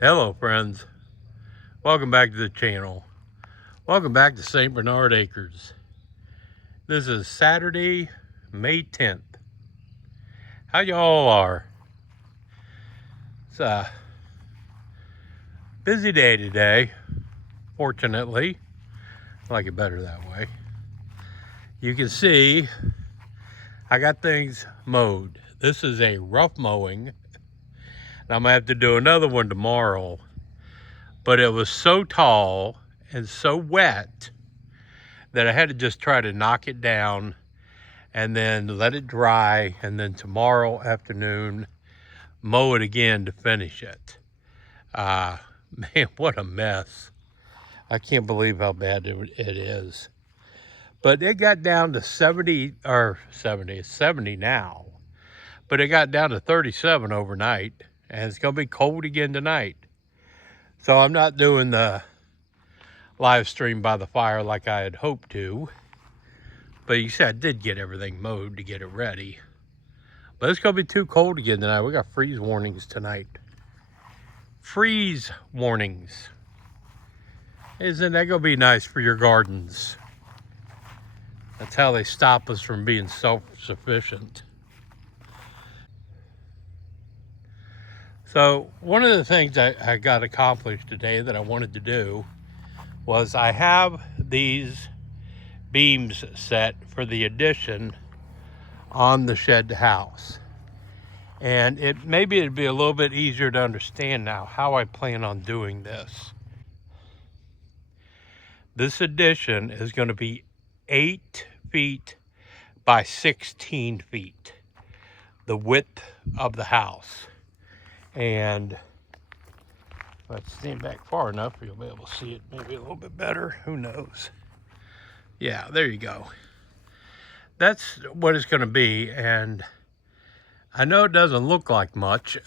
Hello friends, welcome back to the channel. Welcome back to St. Bernard Acres. This is Saturday, May 10th. How y'all are? It's a busy day today, fortunately. I like it better that way. You can see I got things mowed. This is a rough mowing. I'm gonna have to do another one tomorrow, but it was so tall and so wet that I had to just try to knock it down and then let it dry, and then tomorrow afternoon mow it again to finish it. Man, what a mess. I can't believe how bad it is. But it got down to 70 now. But it got down to 37 overnight, and it's going to be cold again tonight. So I'm not doing the live stream by the fire like I had hoped to. But you said I did get everything mowed to get it ready. But it's going to be too cold again tonight. We got freeze warnings tonight. Freeze warnings. Isn't that going to be nice for your gardens? That's how they stop us from being self-sufficient. So one of the things I got accomplished today that I wanted to do was I have these beams set for the addition on the shed house. And maybe it'd be a little bit easier to understand now how I plan on doing this. This addition is going to be 8 feet by 16 feet, the width of the house. And if I stand back far enough, you'll be able to see it maybe a little bit better. Who knows? Yeah, there you go. That's what it's going to be. And I know it doesn't look like much,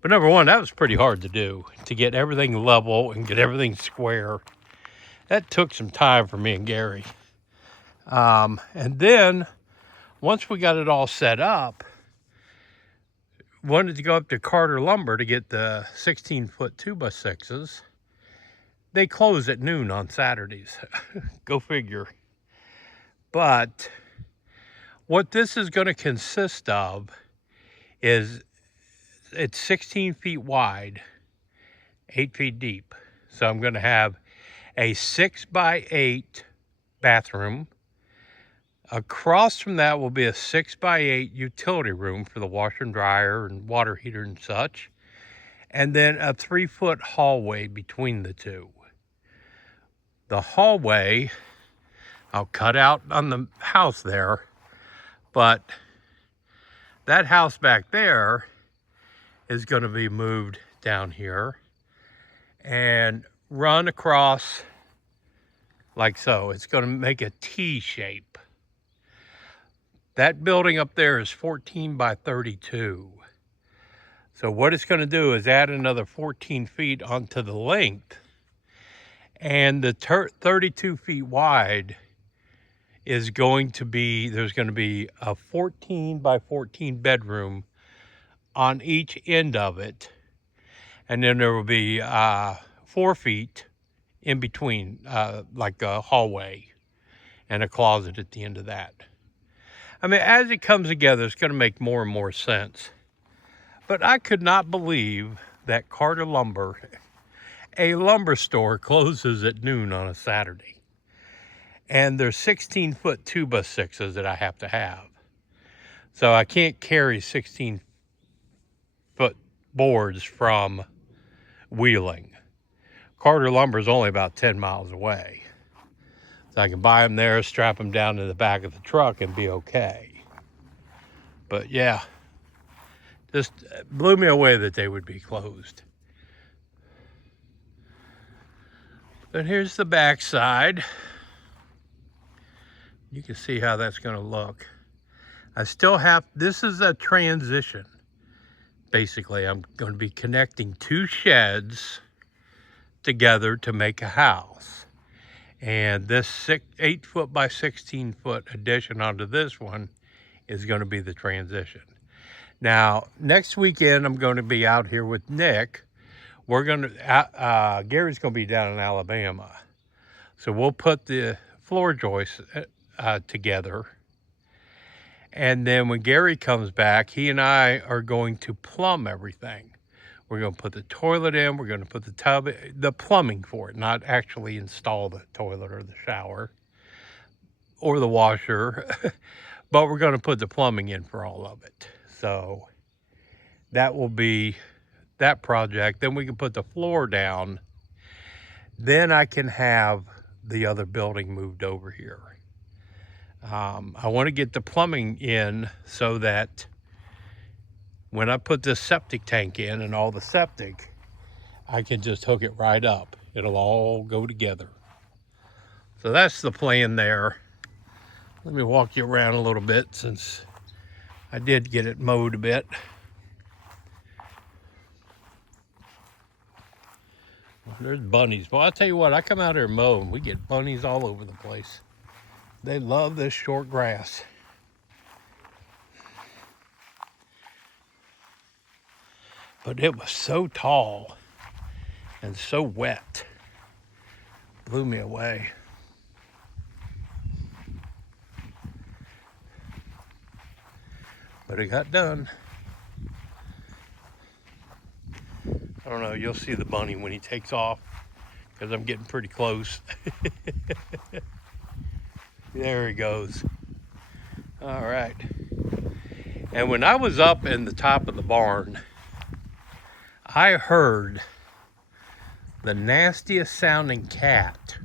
but number one, that was pretty hard to do, to get everything level and get everything square. That took some time for me and Gary. And then once we got it all set up, wanted to go up to Carter Lumber to get the 16-foot 2x6s. They close at noon on Saturdays. Go figure. But what this is going to consist of is it's 16 feet wide, 8 feet deep. So I'm going to have a 6x8 bathroom. Across from that will be a 6x8 utility room for the washer and dryer and water heater and such. And then a 3-foot hallway between the two. The hallway, I'll cut out on the house there, but that house back there is going to be moved down here and run across like so. It's going to make a T shape. That building up there is 14 by 32. So what it's going to do is add another 14 feet onto the length. And the 32 feet wide is going to be, there's going to be a 14 by 14 bedroom on each end of it. And then there will be 4 feet in between, like a hallway and a closet at the end of that. I mean, as it comes together, it's going to make more and more sense. But I could not believe that Carter Lumber, a lumber store, closes at noon on a Saturday. And there's 16-foot 2x6s that I have to have. So I can't carry 16-foot boards from Wheeling. Carter Lumber is only about 10 miles away. So I can buy them there, strap them down to the back of the truck and be okay. But yeah, just blew me away that they would be closed. But here's the back side. You can see how that's going to look. I still have, this is a transition. Basically, I'm going to be connecting 2 sheds together to make a house. And this 8 foot by 16 foot addition onto this one is going to be the transition. Now, next weekend, I'm going to be out here with Nick we're gonna, Gary's gonna be down in Alabama. So we'll put the floor joists together. And then when Gary comes back, he and I are going to plumb everything. We're going to put the toilet in, we're going to put the tub, the plumbing for it, not actually install the toilet or the shower or the washer, but we're going to put the plumbing in for all of it. So that will be that project. Then we can put the floor down. Then I can have the other building moved over here. I want to get the plumbing in so that when I put this septic tank in and all the septic, I can just hook it right up. It'll all go together. So that's the plan there. Let me walk you around a little bit since I did get it mowed a bit. Well, there's bunnies. Well, I'll tell you what, I come out here and mow and we get bunnies all over the place. They love this short grass. But it was so tall and so wet. Blew me away. But it got done. I don't know, you'll see the bunny when he takes off because I'm getting pretty close. There he goes. All right. And when I was up in the top of the barn, I heard the nastiest sounding cat.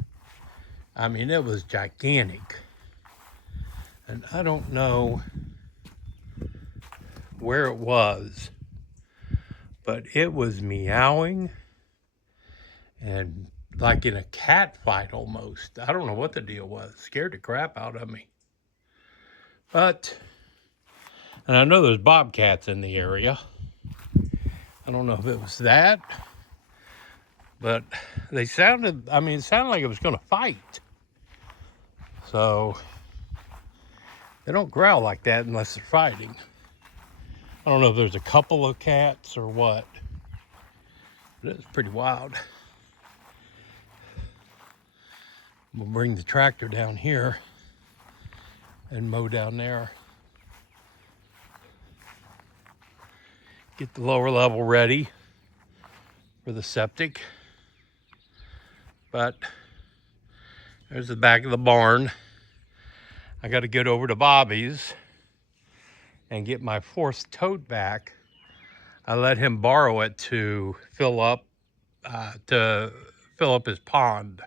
I mean, it was gigantic. And I don't know where it was, but it was meowing and like in a cat fight almost. I don't know what the deal was. It scared the crap out of me. But, and I know there's bobcats in the area. I don't know if it was that, but they sounded, I mean, it sounded like it was going to fight. So, they don't growl like that unless they're fighting. I don't know if there's a couple of cats or what, but it's pretty wild. We'll bring the tractor down here and mow down there. Get the lower level ready for the septic. But there's the back of the barn. I got to get over to Bobby's and get my fourth tote back. I let him borrow it to fill up his pond.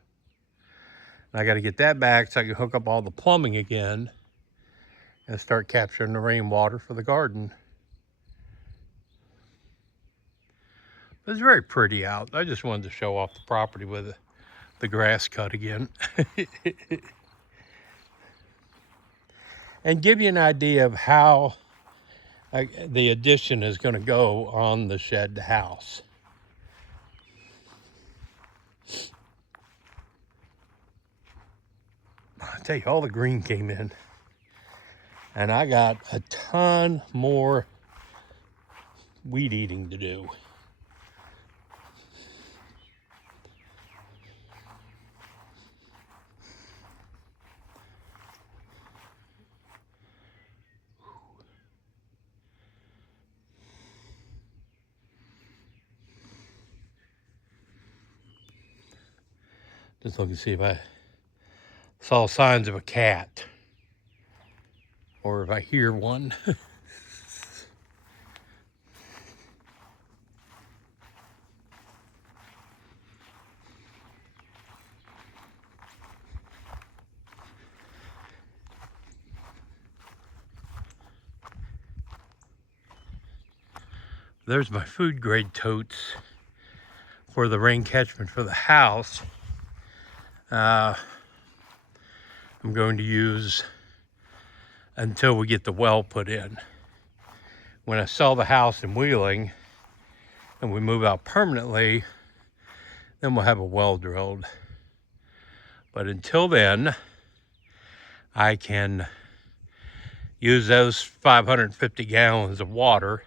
And I got to get that back so I can hook up all the plumbing again and start capturing the rainwater for the garden. It's very pretty out. I just wanted to show off the property with the grass cut again. And give you an idea of how the addition is going to go on the shed house. I tell you, all the green came in. And I got a ton more weed eating to do. Just looking to see if I saw signs of a cat or if I hear one. There's my food grade totes for the rain catchment for the house. I'm going to use until we get the well put in. When I sell the house in Wheeling and we move out permanently, then we'll have a well drilled. But until then, I can use those 550 gallons of water.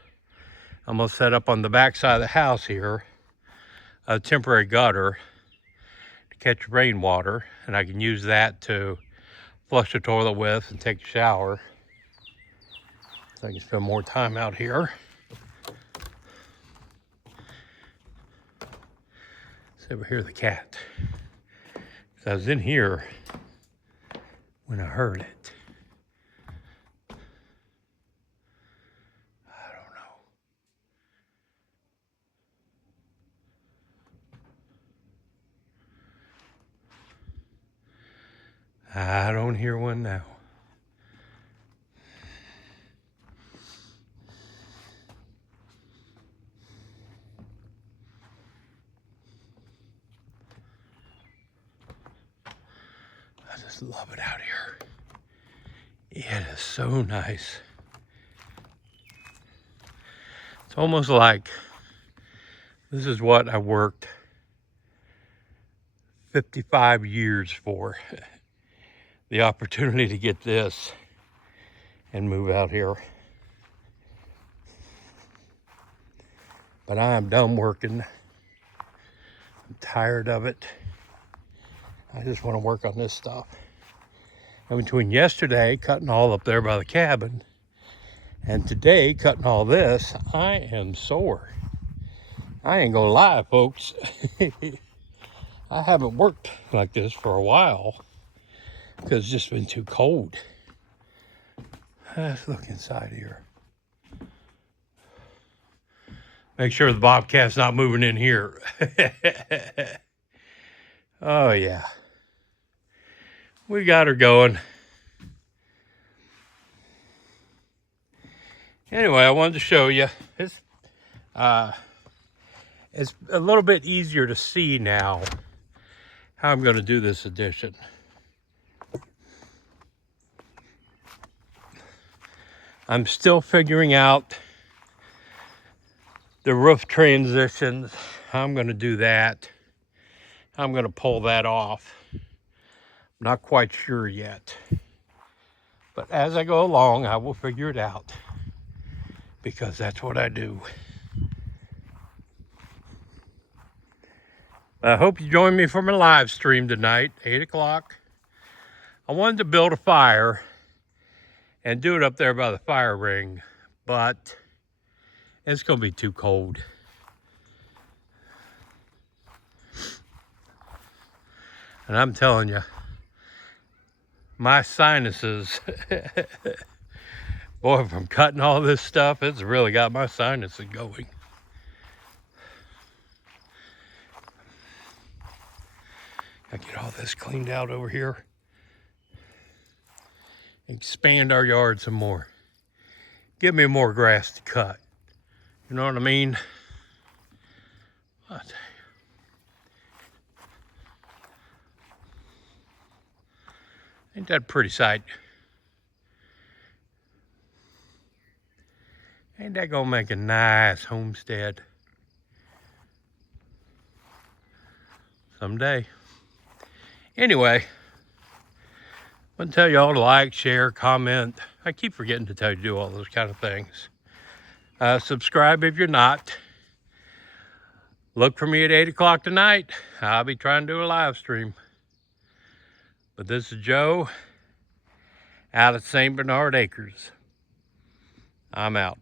I'm gonna set up on the back side of the house here a temporary gutter to catch rainwater, and I can use that to flush the toilet with and take a shower. So I can spend more time out here. Let's over here the cat. I was in here when I heard it. I don't know. I don't hear one now. I just love it out here. It is so nice. It's almost like this is what I worked 55 years for. The opportunity to get this and move out here. But I am done working. I'm tired of it. I just want to work on this stuff. And between yesterday cutting all up there by the cabin and today cutting all this, I am sore. I ain't gonna lie, folks. I haven't worked like this for a while because it's just been too cold. Let's look inside here. Make sure the bobcat's not moving in here. Oh yeah. We got her going. Anyway, I wanted to show you. It's a little bit easier to see now how I'm going to do this addition. I'm still figuring out the roof transitions. How I'm going to do that. How I'm going to pull that off. I'm not quite sure yet. But as I go along, I will figure it out. Because that's what I do. I hope you join me for my live stream tonight, 8 o'clock. I wanted to build a fire and do it up there by the fire ring, but it's going to be too cold. And I'm telling you, my sinuses, boy, from cutting all this stuff, it's really got my sinuses going. I get all this cleaned out over here. Expand our yard some more. Give me more grass to cut. You know what I mean? I'll tell you. Ain't that a pretty sight? Ain't that gonna make a nice homestead? Someday. Anyway, I want to tell y'all to like, share, comment. I keep forgetting to tell you to do all those kind of things. Subscribe if you're not. Look for me at 8 o'clock tonight. I'll be trying to do a live stream. But this is Joe out at St. Bernard Acres. I'm out.